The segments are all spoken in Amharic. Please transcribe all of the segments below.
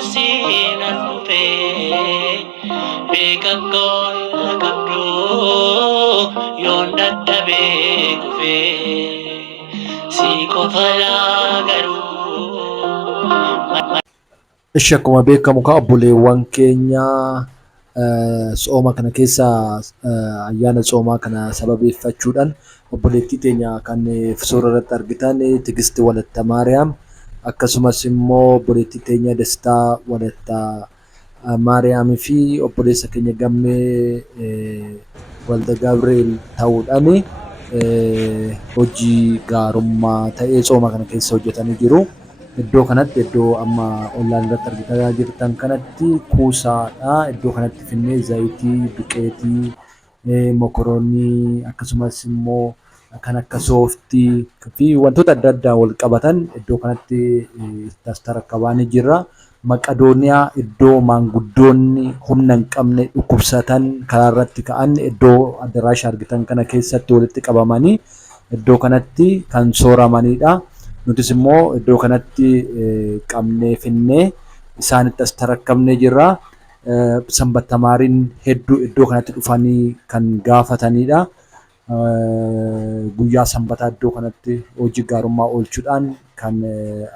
Sina nufe Bekakon kabdo Yonda tabe kufe Siko fala garu Ishee akkuma beekamu obboleewwan keenya tsooma kana keessa ayyaana tsoomaa kana sababeeffachuudhaan obboleettii teenya kan suura irratti argitan Tigist Walatta Maariyaam akkasumas immoo obboleettii teenya Dastaa Walatta Maariyaamii fi obboleessa keenya Gammee Walda Gabriel ta'uudhaan hojii gaarummaa ta'ee tsooma kana keessa hojjetanii jiru. Iddoo kanatti iddoo amma online irratti argitaa jirtan kanatti kuusaadha. Iddoo kanatti finnee zayitii, duqeetii, mokoroonii akkasumas immoo kan akka sooftii fi wantoota adda addaa wal qabatan iddoo kanatti tastarakabaanii jira. Maqadooniyaa iddoo maanguddoonni humna hin qabne dhukkubsatan karaa irratti ka'an iddoo addaraasha argitan kana keessatti walitti qabamanii iddoo kanatti kan sooramanidha. Nutis immoo iddoo kanatti qabnee finnee isaanitti as tarakkamnee jirra. Sanbattamaariin hedduu iddoo kanatti dhufanii kan gaafatanidha. Guyyaa sanbataa iddoo kanatti hojii gaarummaa oolchuudhaan kan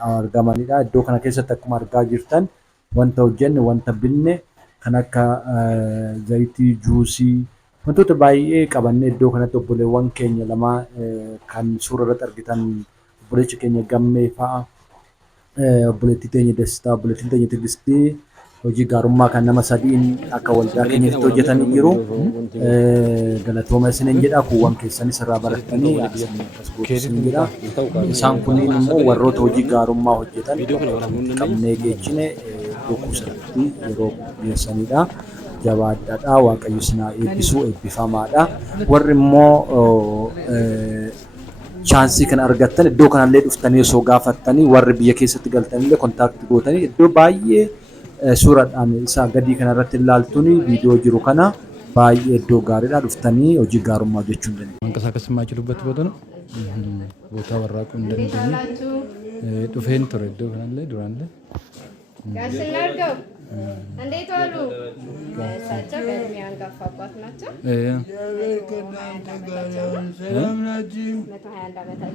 argamanidha. Iddoo kana keessatti akkuma argaa jirtan wanta hojjenne wanta binne kan akka zayitii, juusii wantoota baay'ee qabannee iddoo kanatti obboleewwan keenya lama kan suura irratti argitan obboleettii keenya Gammee fa'a obboleettii teenya Dastaa obboleettiin teenya Tigistii hojii gaarummaa kan nama sadiin akka waldaa keenyatti hojjetanii jiru. Galatooma isiniin jedha kuuwwan keessanis irraa barattanii akkasumas jedha. Isaan kunniin immoo warroota hojii gaarummaa hojjetan qabnee geechine dhukkubsatti yeroo geessanidha. Jabaadhaadha Waaqayyo sinaa eebbisuu eebbifamaadha. Warri immoo chaansii kan argattan iddoo kanallee dhuftanii osoo gaafattanii warri biyya keessatti galtanillee kontaaktii gootanii iddoo baay'ee suuraadhaan isaa gadii kanarratti ilaaltuun viidiyoo jiru kana baay'ee iddoo gaariidha dhuftanii hojii gaarummaa hojjechuu hin dandeenye. Manqasaakkas maachiluበት ቦታ ነው ቦታ ወራቁ እንደምደኝ ዱፌን ቶረ iddoo kanallee duraanillee ጋሽናርገው እንዴት ዋሉ? እሳቸው በእድሜ አንጋፋ አባት ናቸው። ሰላም ናችሁ?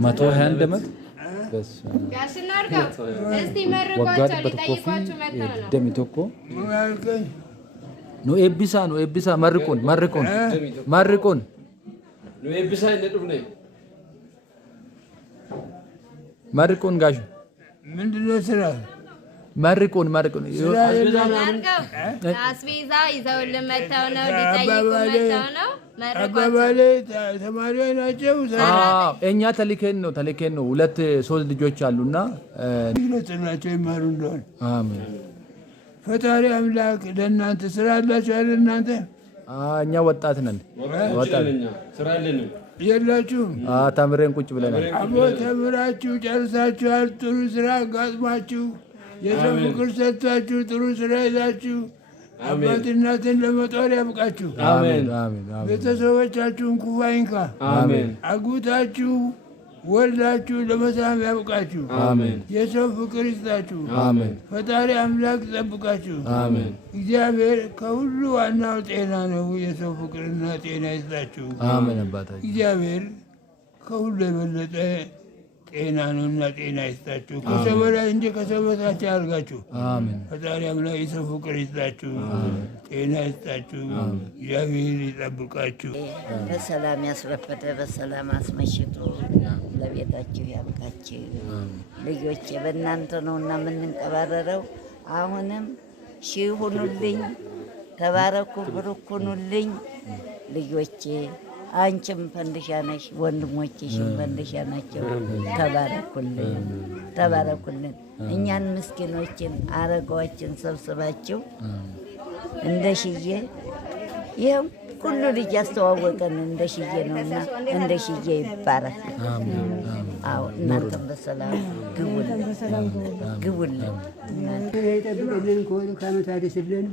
121 ዓመት ጋሽናርገው እስቲ መርቋቸው ሊጠይቋችሁ መጥተው ነው። ደሚ ቶኮ ኑ ኤቢሳ መርቁን ኑ ኤቢሳ እንደዱፍነ መርቁን ጋሽ ምንድነው ስራ? መርቁን አስቤዛ ይዘውልን መጥተው ነው ሊጠይቁ መጥተው ነው። አባባሌ ተማሪዎች ናቸው። እኛ ተልኬን ነው ሁለት ሶስት ልጆች አሉና ናቸው ይማሩ እንደሆነ አሜን። ፈጣሪ አምላክ ለእናንተ ስራ አላችሁ አይደል? እናንተ እኛ ወጣት ነን ስራ የለንም የላችሁም? ተምረን ቁጭ ብለናል። አቦ ተምራችሁ ጨርሳችኋል። ጥሩ ስራ አጋጥሟችሁ የሰው ፍቅር ሰጥታችሁ ጥሩ ስራ ይዛችሁ አባት እናትን ለመጦር ያብቃችሁ። አሜን። ቤተሰቦቻችሁን ክፉ አይንካ። አግብታችሁ ወልዳችሁ ለመሳም ያብቃችሁ። የሰው ፍቅር ይስጣችሁ። ፈጣሪ አምላክ ይጠብቃችሁ። እግዚአብሔር ከሁሉ ዋናው ጤና ነው። የሰው ፍቅርና ጤና ይስጣችሁ። እግዚአብሔር ከሁሉ የበለጠ ጤና ነውና ጤና ይስጣችሁ። ከሰው በላይ እንጂ ከሰው በታች ያርጋችሁ። ፈጣሪ አምላክ የሰው ፍቅር ይስጣችሁ፣ ጤና ይስጣችሁ፣ እግዚአብሔር ይጠብቃችሁ። በሰላም ያስረፈደ በሰላም አስመሽቶ ለቤታችሁ ያብቃችሁ። ልጆቼ በእናንተ ነውና የምንንቀባረረው። አሁንም ሺህ ሁኑልኝ፣ ተባረኩ፣ ብሩክ ሁኑልኝ ልጆቼ። አንቺም ፈንድሻ ነሽ፣ ወንድሞችሽም ፈንድሻ ናቸው። ተባረኩልን። እኛን ምስኪኖችን አረጋዎችን ሰብስባችሁ እንደ ሽዬ ይህም ሁሉ ልጅ ያስተዋወቀን እንደ ሽዬ ነውና እንደ ሽዬ ይባረክ። አዎ እናንተም በሰላም ግቡልን። ይጠብቅልን፣ ከሁሉ ከዓመት ያድርስልን።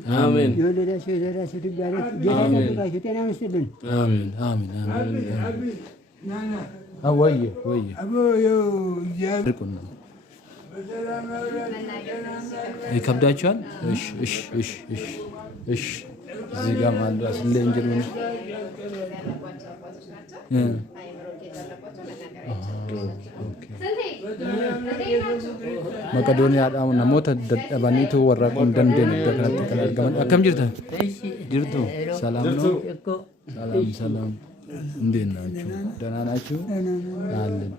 የወለዳችሁ የዘራችሁ ትባረክ። ጌታ ይጠብቃችሁ፣ ጤና ይስጥልን። ወየ ይከብዳችኋል? እሺ እዚህ ጋር ማለት አስለ እንጀሩ መቀዶኒያ ዳሙ ነሞተ ደባኒቱ ወራቁን ደንደን ደከናት ተላልገመን አከም ጅርቱ ሰላም ነው። ሰላም እንዴት ናችሁ? ደህና ናችሁ? አለን።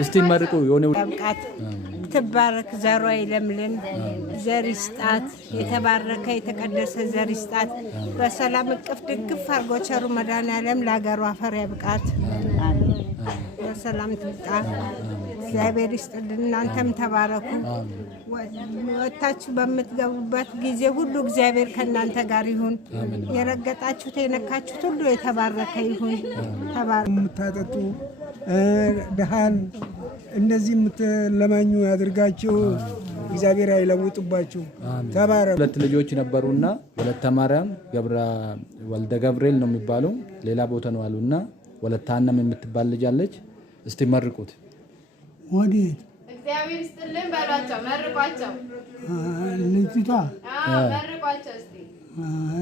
እስቲ መርቁ የሆነ ያብቃት፣ ትባረክ፣ ዘሯ ይለምልም፣ ዘር ይስጣት፣ የተባረከ የተቀደሰ ዘር ይስጣት። በሰላም እቅፍ ድግፍ አድርጎ ቸሩ መድኃኔዓለም ለሀገሯ አፈር ያብቃት፣ በሰላም ትምጣ። እግዚአብሔር ይስጥልን። እናንተም ተባረኩ። ወጥታችሁ በምትገቡበት ጊዜ ሁሉ እግዚአብሔር ከእናንተ ጋር ይሁን። የረገጣችሁት የነካችሁት ሁሉ የተባረከ ይሁን። የምታጠጡ ድሃን እንደዚህ የምትለማኙ ያድርጋችሁ። እግዚአብሔር አይለውጥባችሁ። ተባረኩ። ሁለት ልጆች ነበሩና ወለተ ማርያም ወልደ ገብርኤል ነው የሚባሉ ሌላ ቦታ ነው አሉና ወለተ ሐናም የምትባል ልጅ አለች። እስቲ መርቁት። ወዴት እግዚአብሔር ይስጥልን በሏቸው፣ መርቋቸው። ልጅቷ መርቋቸው እስቲ።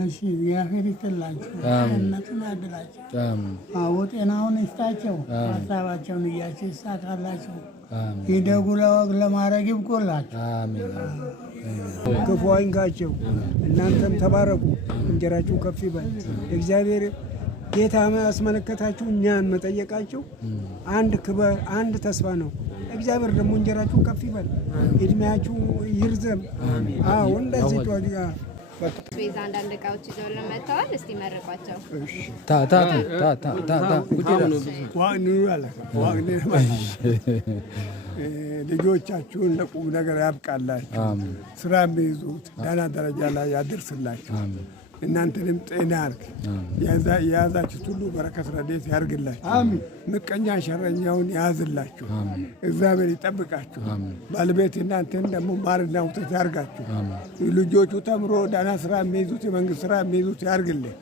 እሺ እግዚአብሔር ይስጥላችሁ፣ እነቱን ያድላችሁ፣ ጤናውን ይስጣቸው፣ ሀሳባቸውን እያቸው ይሳካላቸው፣ ይደጉ፣ ለወግ ለማድረግ ይብቆላቸው፣ ክፉ አይንካቸው። እናንተም ተባረኩ፣ እንጀራችሁ ከፍ ይበል። እግዚአብሔር ጌታ ያስመለከታችሁ እኛን መጠየቃችሁ አንድ ክብር አንድ ተስፋ ነው። እግዚአብሔር ደግሞ እንጀራችሁ ከፍ ይበል፣ እድሜያችሁ ይርዘም። አዎ እንደዚህ ቷዲጋ ቤዛ አንዳንድ እቃዎች ይዘው ለመተዋል። እስቲ መርቋቸው። ልጆቻችሁን ለቁም ነገር ያብቃላችሁ፣ ስራ የሚይዙት ደህና ደረጃ ላይ ያደርስላችሁ። እናንተንም ጤና ያርግ፣ የያዛችሁት ሁሉ በረከት ረድኤት ያርግላችሁ። ምቀኛ ሸረኛውን ያዝላችሁ፣ እግዚአብሔር ይጠብቃችሁ። ባለቤት እናንተን ደግሞ ማርና ወተት ያርጋችሁ። ልጆቹ ተምሮ ደህና ስራ የሚይዙት የመንግስት ስራ የሚይዙት ያርግልህ።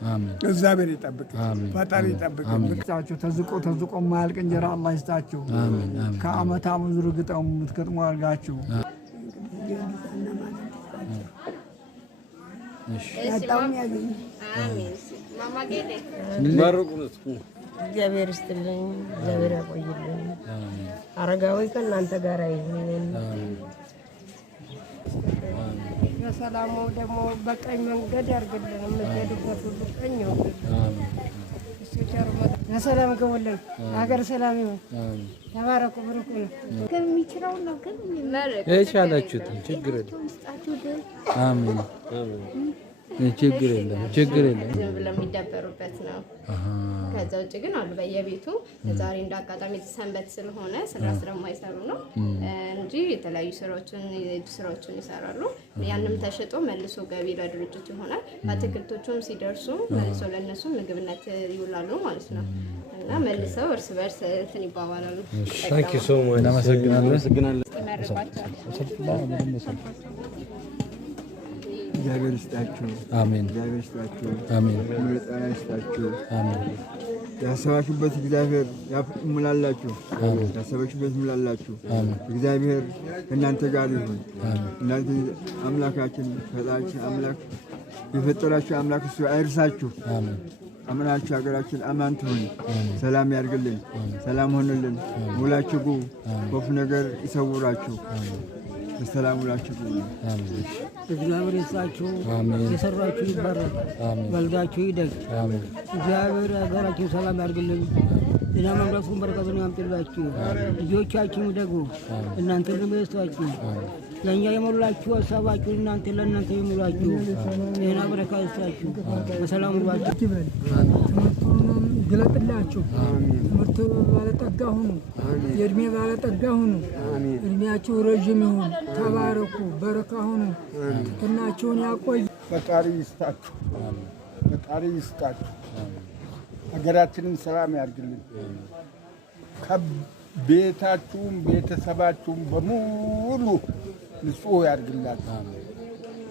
እግዚአብሔር ይጠብቅ፣ ፈጣሪ ይጠብቅ። ተዝቆ ማያልቅ እንጀራ አላህ ይስጣችሁ። ከአመት አመት ርግጠው የምትገጥሙ አድርጋችሁ እግዚአብሔር ይስጥልኝ፣ እግዚአብሔር ያቆይልኝ። አረጋዊ ከእናንተ ጋር ይሁን። በሰላሙ ደግሞ በቀኝ መንገድ ያርግልን፣ የምትሄዱበት ሁሉ ቀኝ ይሁን። በሰላም ግቡልን፣ ሀገር ሰላም ይሁን። ተባረኩ፣ ብሩክ ነው። ከሚችለው ነው ግን የቻላችሁትን ችግር የለም። አሜን። ችግር የለም። ዝም ብለው የሚደበሩበት ነው። ከዛ ውጭ ግን አሉ በየቤቱ። ዛሬ እንደ አጋጣሚ ሰንበት ስለሆነ ስራ ስለማይሰሩ ነው እንጂ የተለያዩ ስራዎችን ይሰራሉ። ያንም ተሽጦ መልሶ ገቢ ለድርጅት ይሆናል። አትክልቶቹም ሲደርሱ መልሶ ለነሱ ምግብነት ይውላሉ ማለት ነው እና መልሰው እርስ በርስ እንትን ይባባላሉ። ታንኪ ሶ ማች። እናመሰግናለን። እግዚአብሔር ይስጣችሁ። አሜን። እግዚአብሔር ይስጣችሁ። አሜን። ጤና ይስጣችሁ። አሜን። ያሰባችሁበት እግዚአብሔር ይሙላላችሁ። ያሰባችሁበት ይሙላላችሁ። እግዚአብሔር ከእናንተ ጋር ይሁን። እናንተ አምላካችን ፈጣሪያችን አምላክ የፈጠራችሁ አምላክ እሱ አይርሳችሁ። አምናችሁ ሀገራችን አማን ትሁን፣ ሰላም ያርግልን፣ ሰላም ሆንልን። ሙላችሁ ግቡ፣ ክፉ ነገር ይሰውራችሁ። በሰላም ውላችሁ እግዚአብሔር ይስጣችሁ። የሰራችሁ ይባረክ፣ በልጋችሁ ይደግ። እግዚአብሔር ሀገራችሁ ሰላም ያርግልን፣ ጤና መምራቱን በረከቱን ያምጥላችሁ። ልጆቻችሁ ይደጉ፣ እናንተንም ይስጣችሁ። ለእኛ የሞላችሁ ሀሳባችሁ እናንተ ለእናንተ የሞላችሁ ጤና በረካ ይስጣችሁ። በሰላም ውላችሁ ግለጥላችሁ። ትምህርት ባለጠጋ ሁኑ፣ የእድሜ ባለጠጋ ሁኑ። እድሜያችሁ ረዥም ይሁን። ተባረኩ፣ በረካ ሁኑ። ትናችሁን ያቆይ። ፈጣሪ ይስጣችሁ፣ ፈጣሪ ይስጣችሁ። ሀገራችንን ሰላም ያርግልን። ከቤታችሁም ቤተሰባችሁም በሙሉ ንጹህ ያርግላችሁ።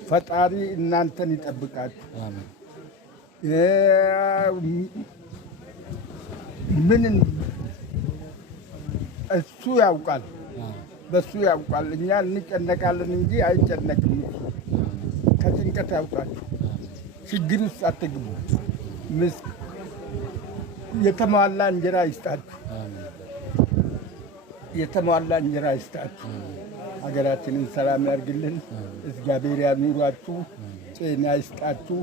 ፈጣሪ እናንተን ይጠብቃችሁ። ምን እሱ ያውቃል። በሱ ያውቃል። እኛ እንጨነቃለን እንጂ አይጨነቅም። ከጭንቀት ያውጣችሁ። ችግር ውስጥ አትግቡ። የተሟላ እንጀራ ይስጣችሁ። የተሟላ እንጀራ ይስጣችሁ። ሀገራችንን ሰላም ያርግልን። እግዚአብሔር ያኑራችሁ። ጤና ይስጣችሁ።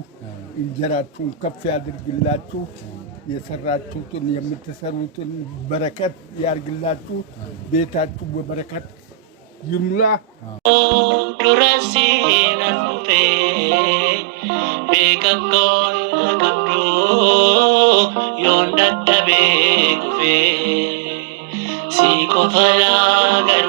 እንጀራችሁን ከፍ ያድርግላችሁ። የሰራችሁትን የምትሰሩትን በረከት ያርግላችሁ። ቤታችሁ በበረከት ይሙላ። ዱረሲን አልፉቴ ቤቀቆን ቀብዶ ዮንዳዳቤ ጉፌ ሲቆፈላ ገሩ